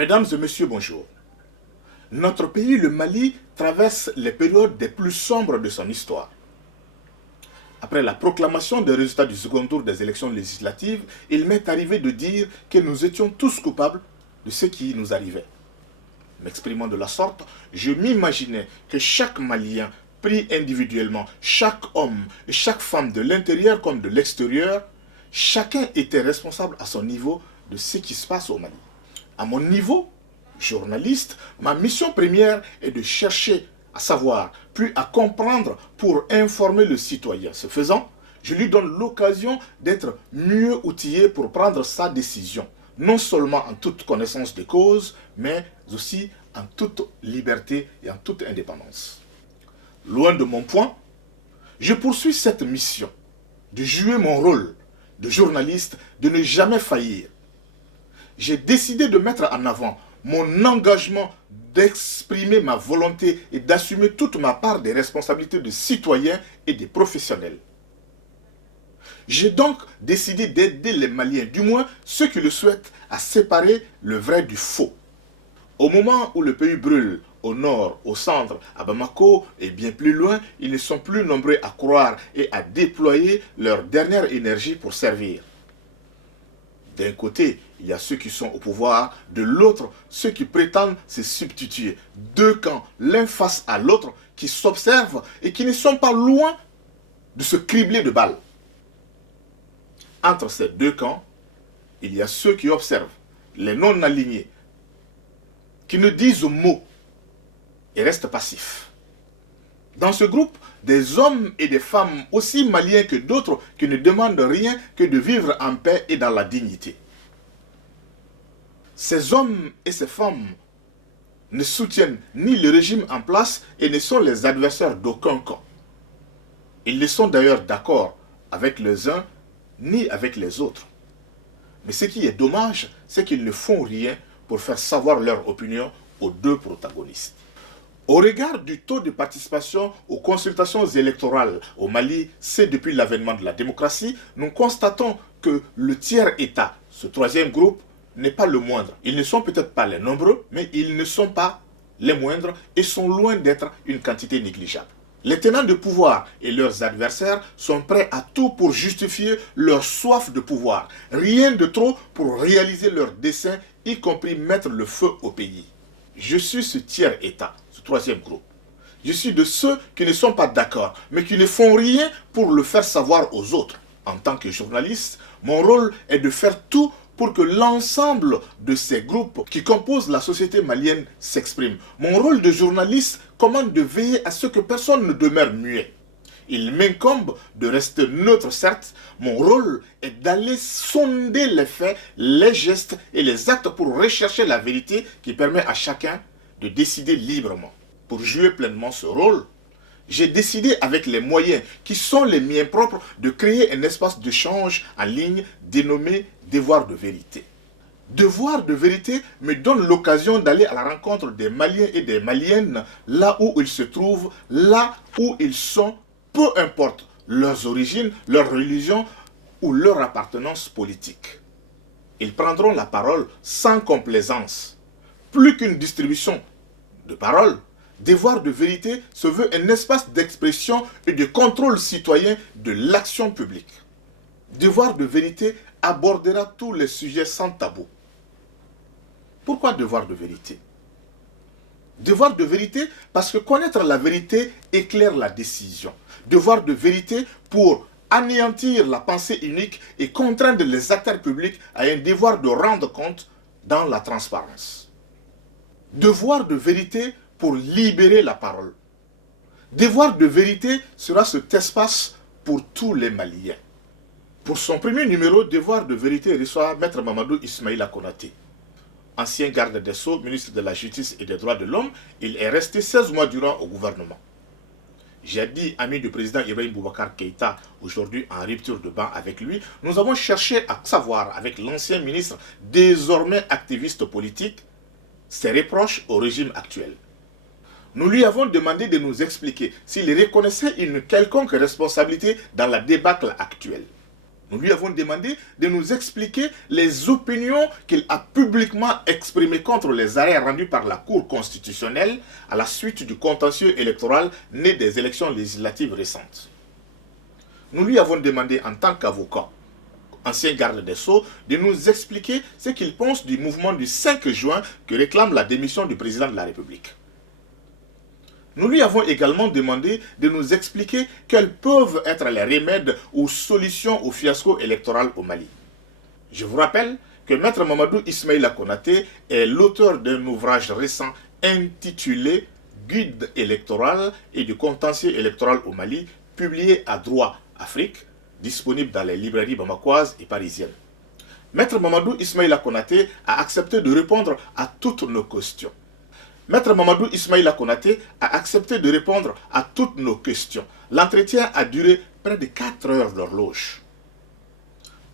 Mesdames et messieurs, bonjour. Notre pays, le Mali, traverse les périodes les plus sombres de son histoire. Après la proclamation des résultats du second tour des élections législatives, il m'est arrivé de dire que nous étions tous coupables de ce qui nous arrivait. M'exprimant de la sorte, je m'imaginais que chaque Malien, pris individuellement, chaque homme et chaque femme de l'intérieur comme de l'extérieur, chacun était responsable à son niveau de ce qui se passe au Mali. À mon niveau, journaliste, ma mission première est de chercher à savoir, puis à comprendre pour informer le citoyen. Ce faisant, je lui donne l'occasion d'être mieux outillé pour prendre sa décision, non seulement en toute connaissance des causes, mais aussi en toute liberté et en toute indépendance. Loin de mon point, je poursuis cette mission, de jouer mon rôle de journaliste, de ne jamais faillir. J'ai décidé de mettre en avant mon engagement d'exprimer ma volonté et d'assumer toute ma part des responsabilités de citoyen et de professionnel. J'ai donc décidé d'aider les Maliens, du moins ceux qui le souhaitent, à séparer le vrai du faux. Au moment où le pays brûle, au nord, au centre, à Bamako et bien plus loin, ils ne sont plus nombreux à croire et à déployer leur dernière énergie pour servir. D'un côté, il y a ceux qui sont au pouvoir, de l'autre, ceux qui prétendent se substituer. Deux camps, l'un face à l'autre, qui s'observent et qui ne sont pas loin de se cribler de balles. Entre ces deux camps, il y a ceux qui observent, les non-alignés, qui ne disent mot et restent passifs. Dans ce groupe, des hommes et des femmes aussi maliens que d'autres qui ne demandent rien que de vivre en paix et dans la dignité. Ces hommes et ces femmes ne soutiennent ni le régime en place et ne sont les adversaires d'aucun camp. Ils ne sont d'ailleurs d'accord avec les uns ni avec les autres. Mais ce qui est dommage, c'est qu'ils ne font rien pour faire savoir leur opinion aux deux protagonistes. Au regard du taux de participation aux consultations électorales au Mali, c'est depuis l'avènement de la démocratie, nous constatons que le tiers-État, ce troisième groupe, n'est pas le moindre. Ils ne sont peut-être pas les nombreux, mais ils ne sont pas les moindres et sont loin d'être une quantité négligeable. Les tenants de pouvoir et leurs adversaires sont prêts à tout pour justifier leur soif de pouvoir. Rien de trop pour réaliser leurs desseins, y compris mettre le feu au pays. Je suis ce tiers-État, ce troisième groupe. Je suis de ceux qui ne sont pas d'accord, mais qui ne font rien pour le faire savoir aux autres. En tant que journaliste, mon rôle est de faire tout pour que l'ensemble de ces groupes qui composent la société malienne s'expriment. Mon rôle de journaliste commande de veiller à ce que personne ne demeure muet. Il m'incombe de rester neutre, certes. Mon rôle est d'aller sonder les faits, les gestes et les actes pour rechercher la vérité qui permet à chacun de décider librement. Pour jouer pleinement ce rôle, j'ai décidé avec les moyens qui sont les miens propres de créer un espace d'échange en ligne dénommé Devoir de vérité. Devoir de vérité me donne l'occasion d'aller à la rencontre des Maliens et des Maliennes là où ils se trouvent, là où ils sont, peu importe leurs origines, leur religion ou leur appartenance politique. Ils prendront la parole sans complaisance. Plus qu'une distribution de paroles, Devoir de vérité se veut un espace d'expression et de contrôle citoyen de l'action publique. Devoir de vérité abordera tous les sujets sans tabou. Pourquoi devoir de vérité? Devoir de vérité parce que connaître la vérité éclaire la décision. Devoir de vérité pour anéantir la pensée unique et contraindre les acteurs publics à un devoir de rendre compte dans la transparence. Devoir de vérité pour libérer la parole. Devoir de vérité sera cet espace pour tous les Maliens. Pour son premier numéro, Devoir de vérité reçoit Maître Mamadou Ismaïla Konaté. Ancien garde des Sceaux, ministre de la Justice et des Droits de l'Homme, il est resté 16 mois durant au gouvernement. J'ai dit ami du président Ibrahim Boubacar Keïta, aujourd'hui en rupture de banc avec lui, nous avons cherché à savoir avec l'ancien ministre, désormais activiste politique, ses reproches au régime actuel. Nous lui avons demandé de nous expliquer s'il reconnaissait une quelconque responsabilité dans la débâcle actuelle. Nous lui avons demandé de nous expliquer les opinions qu'il a publiquement exprimées contre les arrêts rendus par la Cour constitutionnelle à la suite du contentieux électoral né des élections législatives récentes. Nous lui avons demandé en tant qu'avocat, ancien garde des Sceaux, de nous expliquer ce qu'il pense du mouvement du 5 juin qui réclame la démission du président de la République. Nous lui avons également demandé de nous expliquer quels peuvent être les remèdes ou solutions au fiasco électoral au Mali. Je vous rappelle que Maître Mamadou Ismaïla Konaté est l'auteur d'un ouvrage récent intitulé Guide électoral et du contentieux électoral au Mali, publié à Droit Afrique, disponible dans les librairies bamakoises et parisiennes. Maître Mamadou Ismaïla Konaté a accepté de répondre à toutes nos questions. Maître Mamadou Ismaïla Konaté a accepté de répondre à toutes nos questions. L'entretien a duré près de 4 heures d'horloge.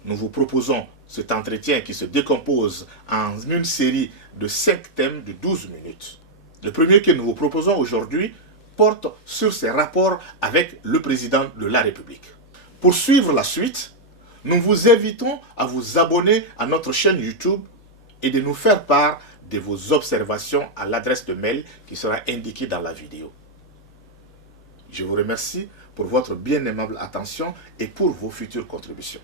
Nous vous proposons cet entretien qui se décompose en une série de 5 thèmes de 12 minutes. Le premier que nous vous proposons aujourd'hui porte sur ses rapports avec le président de la République. Pour suivre la suite, nous vous invitons à vous abonner à notre chaîne YouTube et de nous faire part de vos observations à l'adresse de mail qui sera indiquée dans la vidéo. Je vous remercie pour votre bien aimable attention et pour vos futures contributions.